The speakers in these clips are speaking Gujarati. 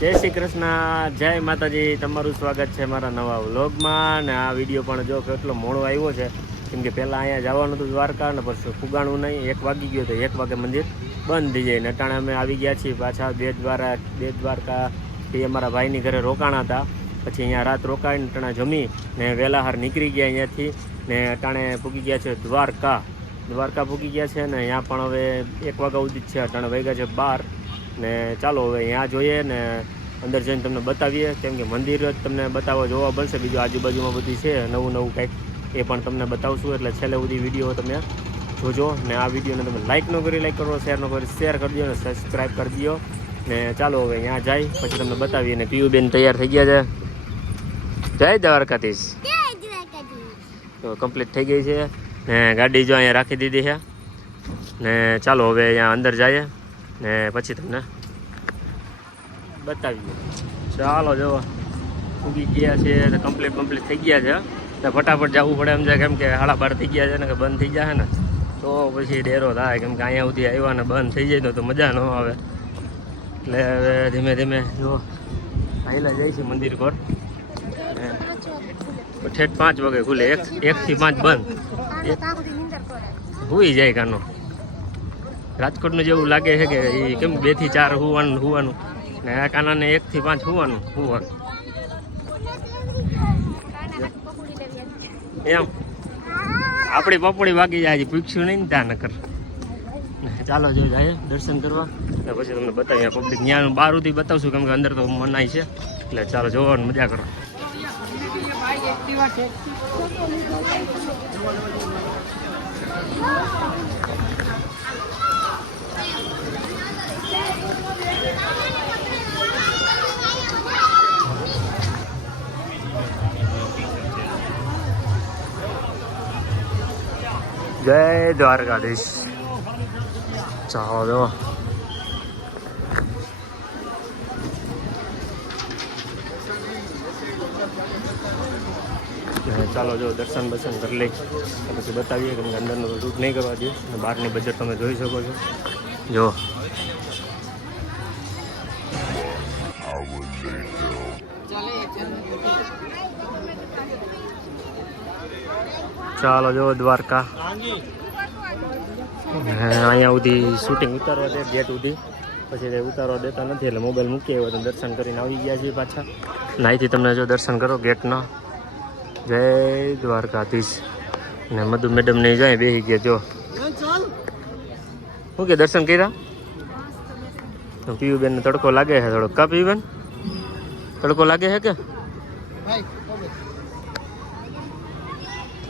જય શ્રી કૃષ્ણ, જય માતાજી. તમારું સ્વાગત છે મારા નવા વ્લોગમાં. ને આ વિડીયો પણ જો કેટલો મોડો આવ્યો છે, કેમ કે પહેલાં અહીંયા જવાનું હતું દ્વારકા, ને પછી ફુગાણું નહીં, 1 વાગી ગયો તો 1 વાગે મંદિર બંધ થઈ જાય. ને અટાણે અમે આવી ગયા છીએ પાછા દ્વારકાથી અમારા ભાઈની ઘરે રોકાણા હતા. પછી અહીંયા રાત રોકાઈને અટાણે જમી ને વહેલાહાર નીકળી ગયા અહીંયાથી. ને અટાણે પૂગી ગયા છે દ્વારકા પૂગી ગયા છે. ને અહીંયા પણ હવે 1 વાગ્યા સુધી જ છે, અટાણે વાગ્યા છે 12. ને ચાલો હવે અહીંયા જોઈએ ને અંદર જઈને તમને બતાવીએ, કેમ કે મંદિર જ તમને બતાવવા જોવા મળશે. બીજું આજુબાજુમાં બધી છે નવું કંઈક, એ પણ તમને બતાવશું. એટલે છેલ્લે સુધી વિડીયો તમે જોજો. ને આ વિડીયોને તમે લાઇક ન કરી લાઇક કરો, શેર ન કરી શેર કરી દો, ને સબસ્ક્રાઈબ કરી દો. ને ચાલો હવે અહીંયા જાય પછી તમને બતાવીએ. ને પીયુબેન તૈયાર થઈ ગયા છે. જય દ્વારકાધીશ. તો કમ્પ્લીટ થઈ ગઈ છે ને ગાડી જો અહીંયા રાખી દીધી છે. ને ચાલો હવે અહીંયા અંદર જઈએ ને પછી તમને બતાવીએ. ચાલો જો ઉગી ગયા છે, કમ્પ્લીટ થઈ ગયા છે. તો ફટાફટ જવું પડે એમ છે, કેમ કે 12:30 થઈ ગયા છે ને, કે બંધ થઈ જાય ને તો પછી ડેરો થાય. કેમ કે અહીંયા સુધી આવ્યા ને બંધ થઈ જાય તો મજા ન આવે. એટલે હવે ધીમે ધીમે જો આવેલા જાય છે મંદિર પર. ઠેઠ 5 વાગે ખુલે, 1 થી 5 બંધ. હુઈ જાય કાનો. રાજકોટનું જેવું લાગે છે કે એ કેમ 2 થી 4 હુવાનું ને આ કાનાને 1 થી 5 હુવાનું એમ. આપણી પપડી વાગી જાય, પૂછ્યું નહીં ને ત્યાં નકર. ચાલો જો જાય દર્શન કરવા ને પછી તમને બતાવીએ પબ્લિક ત્યાં બહારથી બતાવશું, કેમ કે અંદર તો મનાય છે. એટલે ચાલો જોવાની મજા કરો. જય દ્વારકાધીશ. ચાલો ચાલો જો દર્શન કરી લઈ પછી બતાવીએ, કેમ કે અંદરનું તો શૂટ નહીં કરવા દઈએ. બહારની બજેટ તમે જોઈ શકો છો. જો ચાલો જો દ્વારકા. અહીંયા સુધી શૂટિંગ ઉતારવા દે ગેટ સુધી, પછી ઉતારવા દેતા નથી. એટલે મોબાઈલ મૂકી આવ્યો તો દર્શન કરીને આવી ગયા છીએ પાછા. અહીંથી તમને જો દર્શન કરો ગેટના. જય દ્વારકાધીશ. ને મધુ મેડમ ને જાય બેસી ગયા. જો શું કે દર્શન કર્યા? પીયુબેન ને તડકો લાગે છે થોડોક. કા પીયુબેન તડકો લાગે છે કે?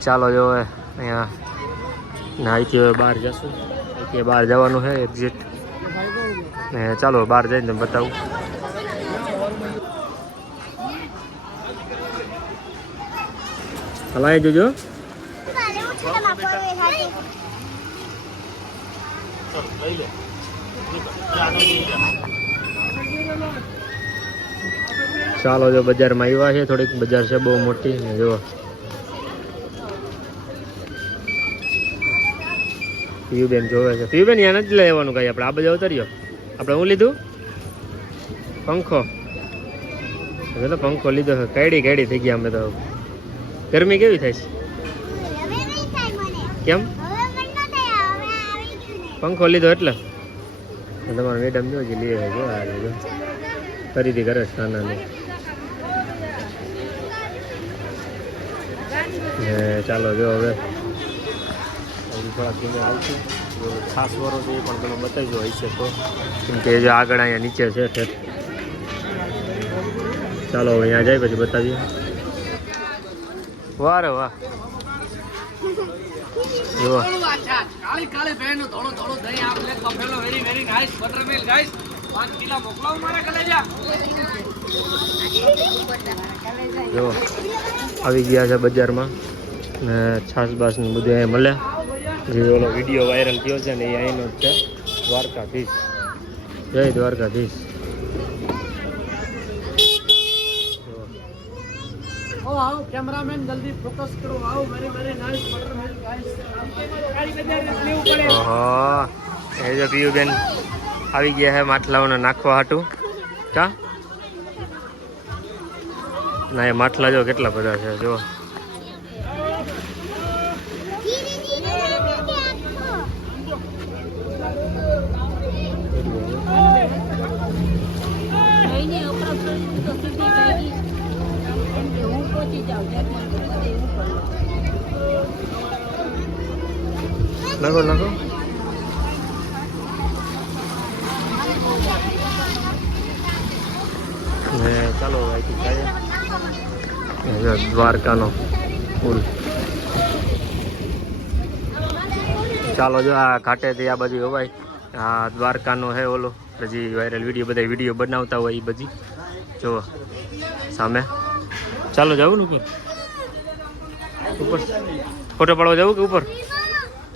ચાલો જો અહીંયા ને અહીંથી હવે બહાર જશું. અહીંથી બહાર જવાનું છે એક્ઝિટ. ને ચાલો બહાર જઈને તમે બતાવું. હલાવી જોજો. ચાલો જો બજારમાં આવ્યા છે, થોડીક બજાર છે બહુ મોટી. ને જો પીયુબેન જોવે છે. પીયુબેન અહીંયા નથી લેવાનું કઈ, આપણે આ બધા ઉતર્યો. આપણે હું લીધું પંખો. તો પંખો લીધો છે. કેડી થઈ ગયા અમે તો. ગરમી કેવી થાય છે? કેમ? પંખો લીધો એટલે તમારા મેડમ જો લે જો આ જો ખરીદી કરે છે નાનાની. ચાલો જો હવે થોડાક ધીમે આવશે. ખાસ વારો છે એ પણ તમે બતાવજો હશે તો, કેમ કે જો આગળ અહીંયા નીચે છે. ચાલો હવે અહીંયા જાય પછી બતાવીએ. વાહ રે વાહ. જો જો આવી ગયા છે બજારમાં ને છાસ બાસ ને બધું અહીંયા મળે. જે ઓલો વિડીયો વાયરલ થયો છે ને એ અહીંનો જ છે. દ્વારકાધીશ. જય દ્વારકાધીશ. आओ कैमरामैन जल्दी फोकस करो आओ very very nice butter milk guys गाड़ी बजाय लेવું પડે ઓહો એ જો પીયુબેન આવી ગયા છે માટલાઓને નાખવા હાટું કા ના એ માટલા જો કેટલા બધા છે જો. નાખો નાખો. ને ચાલો અહીંથી જઈએ દ્વારકાનો પુલ. ચાલો જો આ ઘાટેથી આ બાજુ હવાય આ દ્વારકાનો હે ઓલો હજી વાયરલ વિડીયો બધા વિડીયો બનાવતા હોય એ બધી જુઓ સામે. ચાલો જવું ને ઉપર ફોટો પાડવા જવું કે ઉપર?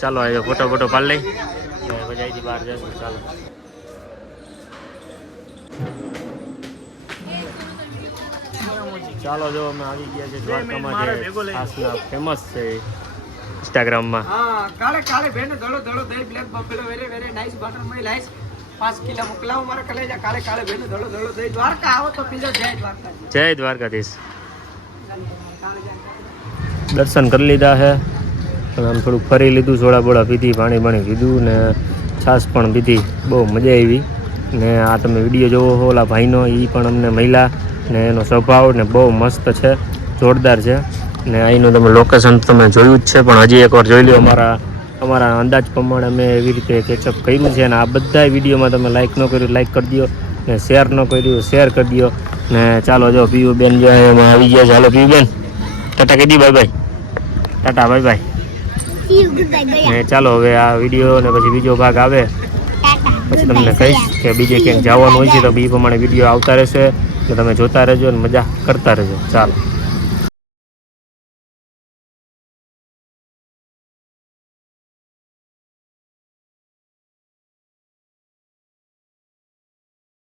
ચાલો આવ્યો ફોટો પાડી લઈ પછી અહીંથી બહાર જશું. ચાલો ચાલો જો અમે આવી ગયા છે દ્વારકામાં જે ખાસના ફેમસ છે ઇન્સ્ટાગ્રામમાં. હા કાલે કાલે બેન ધડો ધડો દહીં black Buffalo very very nice butter મળી લાઈસ 5 કિલો મોકલાવું મારા કલેજા. કાલે કાલે બેન ધડો ધડો દહીં દ્વારકા આવો તો પીઝા જય દ્વારકા. જય દ્વારકાધીશ. દર્શન કરી લીધા છે આમ થોડુંક ફરી લીધું, સોડા બોડા પીધી, પાણી પીધું ને છાશ પણ પીધી. બહુ મજા આવી. ને આ તમે વિડીયો જોવો છો ઓલા ભાઈનો, એ પણ અમને મળ્યા ને એનો સ્વભાવ ને બહુ મસ્ત છે, જોરદાર છે. ને અહીંનું તમે લોકેશન તમે જોયું જ છે પણ હજી એકવાર જોઈ લો. અમારા અંદાજ પ્રમાણે અમે એવી રીતે કેચઅપ કર્યું છે. અને આ બધા વિડીયોમાં તમે લાઇક ન કર્યું લાઇક કરી દો, ને શેર ન કર્યું શેર કરી દો. ને ચાલો જો પીયુ બેન જો એમાં આવી ગયા છે. હાલો પીયુ બેન ટાટા કહી દી, bye bye. Tata bye bye. ને ચાલો હવે આ વિડીયો ને પછી બીજો ભાગ આવે પછી તમને કહીશ કે બીજે ક્યાંક જવાનું હોય છે તો બી પ્રમાણે વિડીયો આવતા રહેશે. તો તમે જોતા રહેજો અને મજા કરતા રહેજો. ચાલો.